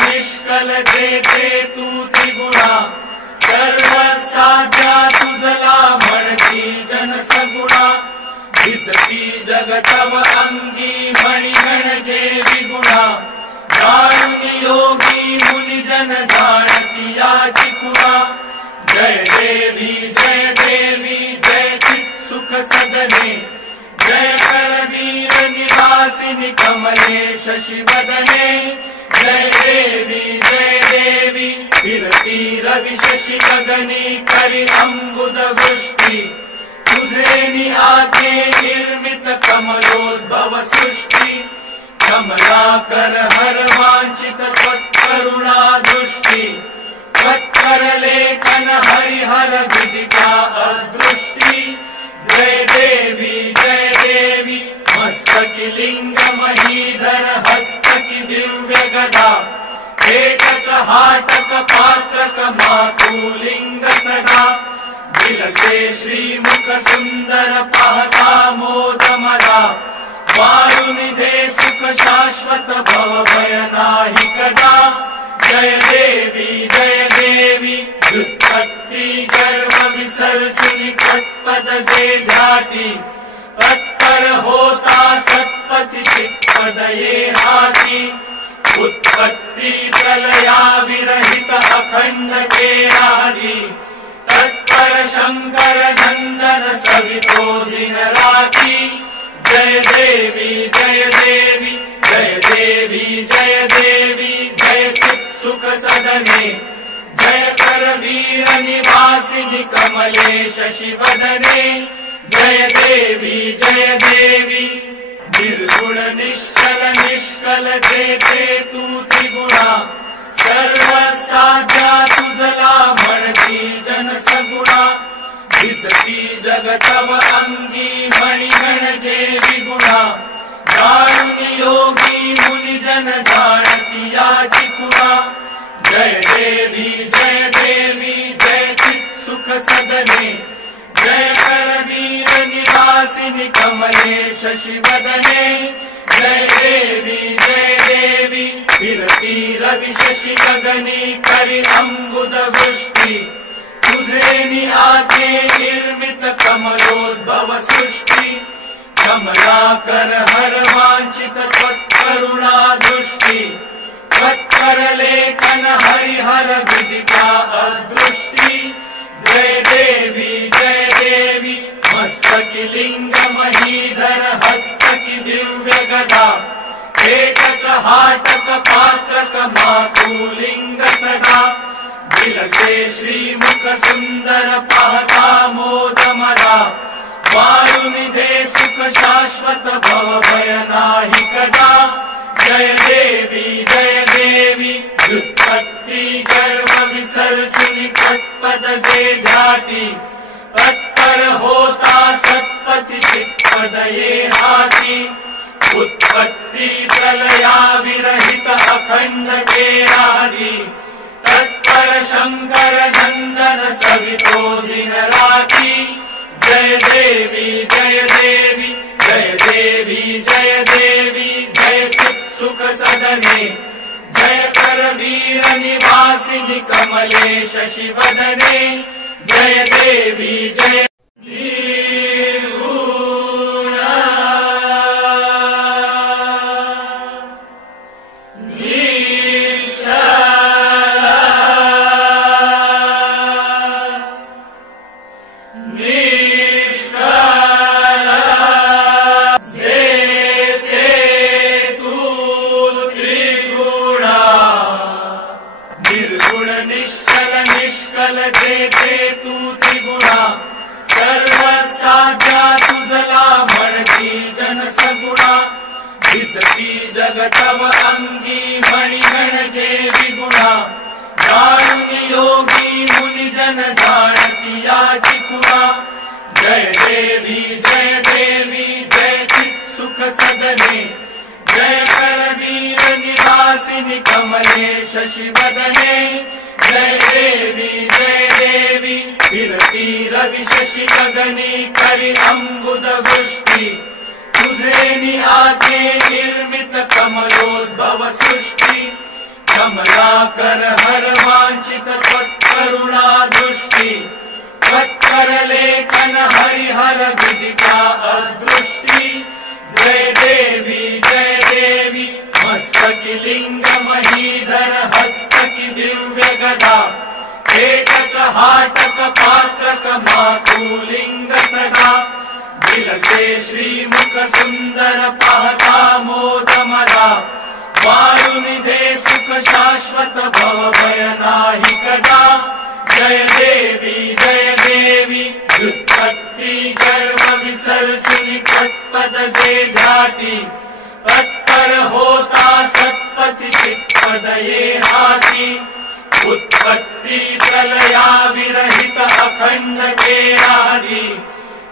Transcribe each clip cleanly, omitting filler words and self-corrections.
निष्कल जेथे तू त्रिगुणा सर्व साध्या तुझला म्हणती जन सगुणा दिसती जगतव अंगी मणी म्हणजे विगुणा जाणून योगी मुनिजन जाणती याची खुणा जय देवी जय चित सुख सदने जय करवीर निवासिनी कमले शशिवदने जय देवी फिरती रवि शशि गगनी करी अंबुद वृष्टि तुझे नि आगे निर्मित कमलोद्भव सृष्टि कमलाकर हर वांछित त्वत्करुणा दृष्टि त्वत्कर लेखन हरिहर विदिता अदृष्टि जय देवी मस्तकी लिंग महीधर हस्तकी दिव्य गदा पेटक हाटक पात्रक मातुलिंग सदा दिलसे श्रीमुख सुंदर पाहता मोद मदा वारुनिधे सुख शाश्वत भव भय नाही कदा जय देवी व्युत्पत्ति गर्भ विसर्जनी तत्पद जे ध्याती तत्पर होता सत्पति चित्पद ये हाती उत्पत्ति प्रलया विरहित अखंड केरादी तत्पर शंकर नंदन सवितो दिन राती जय देवी जय चित सुख सदने जय करवीर निवासिनी कमले शशिवदने जय देवी निर्गुण निष्कल जेथे तू त्रिगुणा सर्व साध्या तुझला म्हणती जन सगुणा दिसती जगतव अंगी मणी म्हणजे विगुणा जाणून योगी मुनिजन जाणती याची खुणा जय देवी जय चित सुख सदने जय करवीर निवासिनी कमले शशिवदने जय देवी फिरती रवि शशि गगनी करी अंबुद वृष्टि तुझे नि आगे निर्मित कमलोद्भव सृष्टि कमलाकर हर वांछित त्वत्करुणा दृष्टि त्वत्कर लेखन हरिहर विदिता अदृष्टि जय देवी मस्तकी लिंग महीधर हस्तकी दिव्य गदा पेटक हाटक पात्रक मातुलिंग सदा दिलसे श्रीमुख सुंदर पाहता मोद मदा वारुनिधे सुख शाश्वत भव भय नाही कदा जय देवी व्युत्पत्ति गर्भ विसर्जनी तत्पद जे ध्याती तत्पर होता सत्पति चित्पद ये हाती उत्पत्ति प्रलया विरहित अखंड केरादी तत्पर शंकर नंदन सवितो दिन राती जय देवी जय चित सुख सदने जय करवीर निवासिनी कमले शशिवदने जय देवी जय निष्कल जेथे तू त्रिगुणा सर्व साध्या तुझला म्हणती जन सगुणा दिसती जगतव अंगी मणी म्हणजे विगुणा जाणून योगी मुनिजन जाणती याची खुणा जय देवी जय चित सुख सदने जय करवीर निवासिनी कमले शशिवदने जय देवी फिरती रवि शशि गगनी करी अंबुद वृष्टि तुझे नि आगे निर्मित कमलोद्भव सृष्टि कमला कर हर वांछित त्वत्करुणा दृष्टि त्वत्कर लेखन हरिहर विदिता अदृष्टि जय देवी मस्तकी लिंग महीधर हस्तकी दिव्य गदा एकक हाटक पात्रक मातुलिंग सदा दिलसे श्रीमुख सुंदर पाहता मोद मदा वारुनिधे सुख शाश्वत भव भय नाही कदा जय देवी व्युत्पत्ति गर्भ विसर्जनी तत्पद से घाटी तत्पर होता सत्पति चित्पद ये हाथी उत्पत्ति प्रलया विरहित अखंड केरारी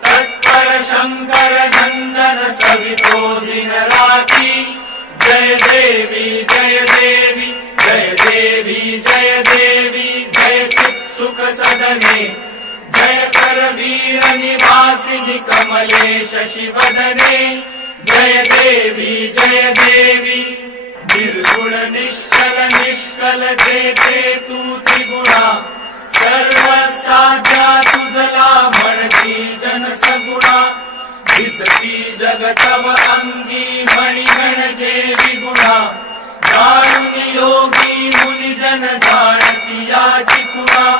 तत्पर शंकर नंदन सवितो दिन राती जय देवी जय चित् सुख सदने जय कर वीर निवासिनि कमले शशि वदने जय देवी निर्गुण निश्चल निष्कल जेते तू त्रिगुणा सर्व साध्या तुझला म्हणती जन सगुणा दिसती जगतव अंगी मणिगण जे विगुणा जाणुनी योगी मुनि जन जाणती याची कुणा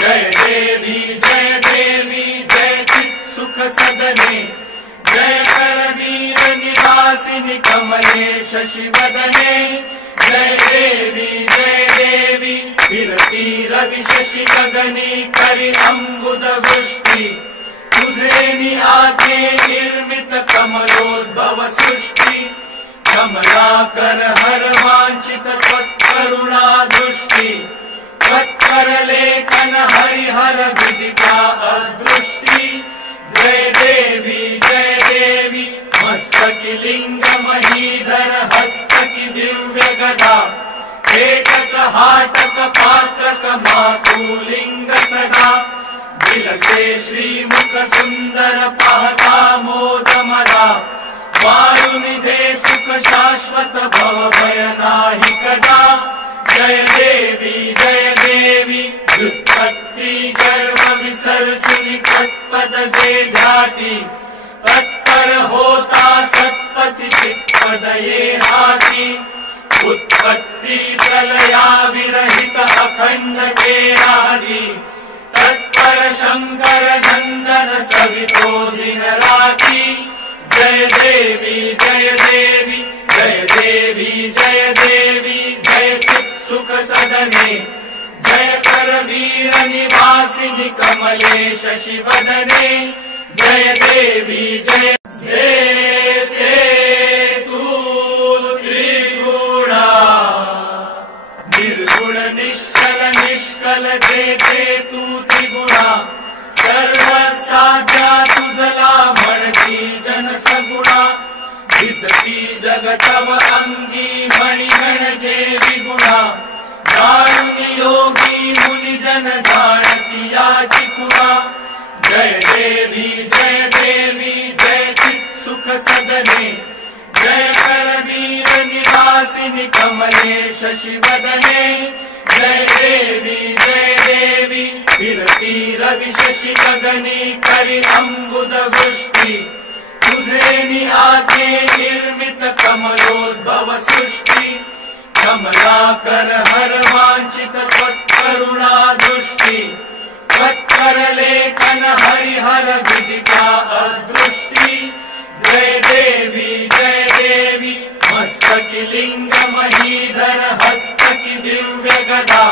जय देवी जय चित् सुख सदने जय कर वीर निवासिनि कमले शशि वदने जय देवी विरती रवि शशि गगनी करि अम्बुद वृष्टि तुझे नि आते निर्मित कमलोद्भव सृष्टि कमला कर हर वांछित त्वत्करुणा दृष्टि त्वत्कर लेखन हरिहर विदिता अदृष्टि जय देवी मस्तकी लिंग महीधर हस्तकी दिव्य गदा एकक हाटक पात्रक मातुलिंग सदा दिलसे श्रीमुख सुंदर पाहता मोद मदा वारुनिधे सुख शाश्वत भव भय नाही कदा जय देवी व्युत्पत्ति गर्भ विसर्जनी तत्पद से घाटी तत्पर होता सत्पति चित्पद ये हाथी उत्पत्ति प्रलया विरहित अखंड केरारी तत्पर शंकर नंदन सवितो दिन राती जय देवी जय चित् सुख सदने जय कर वीर निवासिनि कमले शशि वदने जय देवी जेते तू त्रिगुणा निर्गुण निश्चल निष्कल जेते तू त्रिगुणा सर्व साध्या तुझला म्हणती जन सगुणा दिसती जगतव अंगी मणिगण जे विगुणा जाणुनी योगी मुनि जन जाणती याची कुणा जय देवी जय चित् सुख सदने जय कर वीर निवासिनि कमले शशि वदने जय देवी विरती रवि शशि गगनी करि अम्बुद वृष्टि तुझे नि आते निर्मित कमलोद्भव सृष्टि कमला कर हर वांछित त्वत्करुणा दृष्टि त्वत्कर लेखन हरिहर विदिता अदृष्टि जय देवी मस्तकी लिंग महीधर हस्तकी दिव्य गदा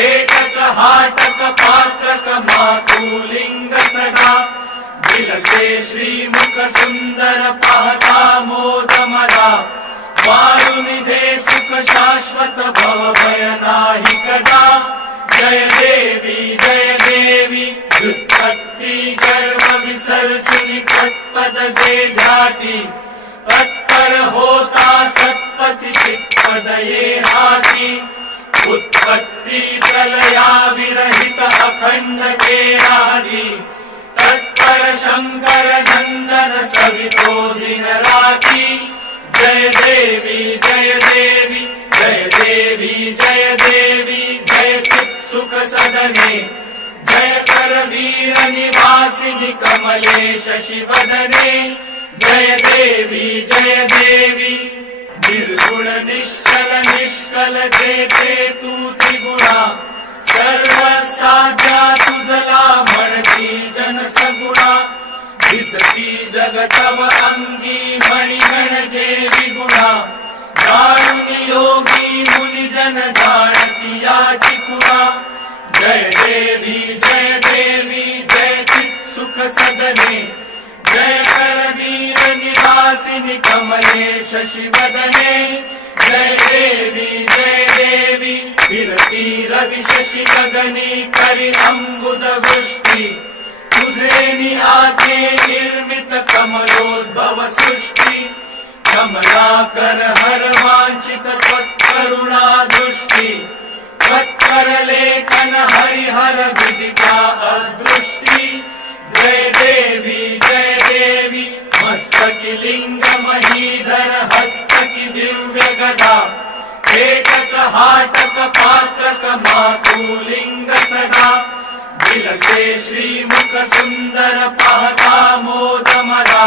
एकक हाटक पात्रक मातुलिंग सदा दिलसे श्रीमुख सुंदर पाहता मोद मदा वारुनिधे सुख शाश्वत भव भय नाही कदा जय देवी व्युत्पत्ति गर्भ विसर्जनी तत्पद से घाटी तत्पर होता सत्पति चित्पद ये हाथी उत्पत्ति प्रलया विरहित अखंड केरारी तत्पर शंकर नंदन सवितो दिन राती जय देवी जय देवी जय चित्सुख सदने जय करवीर निवासिनि कमले शशिवदने जय देवी निर्गुण निश्चल निष्कल जे तू त्रिगुणा सर्वसाध्या तुझला म्हणती जन सगुणा दिसती जगतव अंगी मणिगण जे विगुणा जाणुनि योगी मुनि जन जाणती याची खुणा जय देवी जय चित्सुख सदने जय करवीर निवासिनि कमले शशिवदने जय देवी विरती रवि शशि गगनी करि अम्बुद वृष्टि तुझे आते निर्मित कमलोद्भव सृष्टि कमलाकर हर वांछित त्वत्करुणा दृष्टि त्वत्कर लेखन हरिहर विदिता अदृष्टि जय देवी मस्तकि लिंग महीधर हस्तकि दिव्य गदा पेटक हाटक पात्रक मातुलिंग सदा विलसे श्रीमुख सुंदर पाहता मोद मदा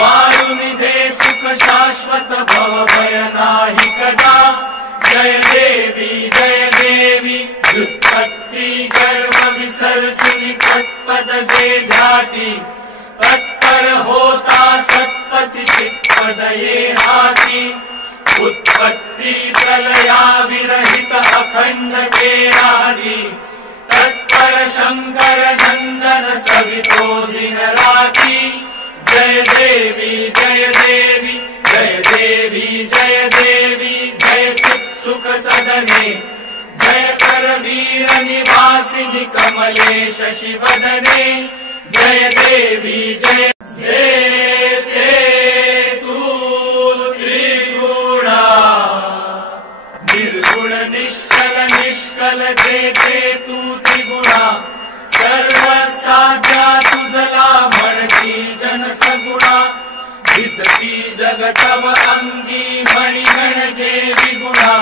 वायुनिधे सुख शाश्वत भव भय नाही कदा जय देवी व्युत्पत्ति गर्भ विसर्जनी तत्पद से ध्याति तत्पर होता सत्पति चित्पद ये हाथी उत्पत्ति प्रलया विरहित अखंड केरादि तत्पर शंकर नंदन सवितो दिन राति जय देवी जय चित्सुख सदने जय करवीर निवासिनि कमले शशिवदने जय देवी जय निर्गुण निश्चल निष्कल जे तू त्रिगुणा सर्वसाध्या तुझला म्हणती जन सगुणा दिसती जगतव अंगी मणिगण जे विगुणा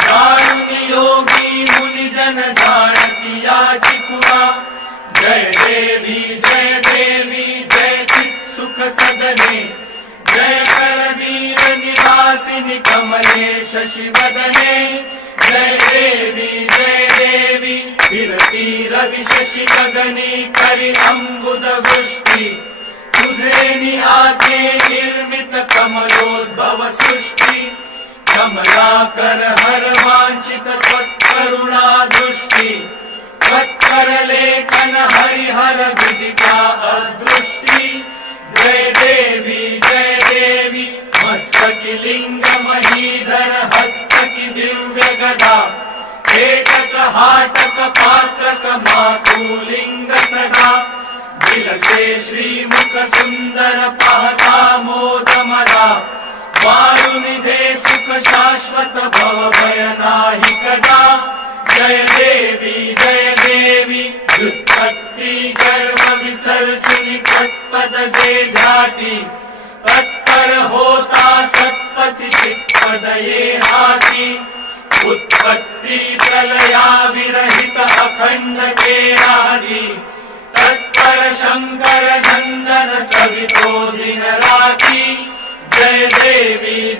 जाणुनि योगी मुनि जन जाणती याची खुणा जय देवी जय चित्सुख सदने जय करवीर निवासिनि कमले शशिवदने जय देवी विरती रवि शशि गगनी करि अम्बुद वृष्टि तुझे आते निर्मित कमलोद्भव सृष्टि कमलाकर हर वांछित त्वत्करुणा दृष्टि त्वत्कर लेखन हरिहर विदिता अदृष्टि जय देवी मस्तकि लिंग महीधर हस्तकि दिव्य गदा पेटक हाटक पात्रक मातुलिंग सदा विलसे श्रीमुख सुंदर पाहता मोद मदा वायुनिधे सुख शाश्वत भव भय नाही कदा जय देवी व्युत्पत्ति गर्भ विसर्जनी तत्पद से ध्याति तत्पर होता सत्पति चित्पद ये हाथी उत्पत्ति प्रलया विरहित अखंड केरादि तत्पर शंकर नंदन सवितो दिन राति जय देवी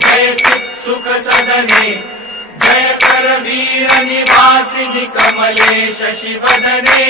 जय चित्सुख सदने जय करवीर निवासिनि कमले शशिवदने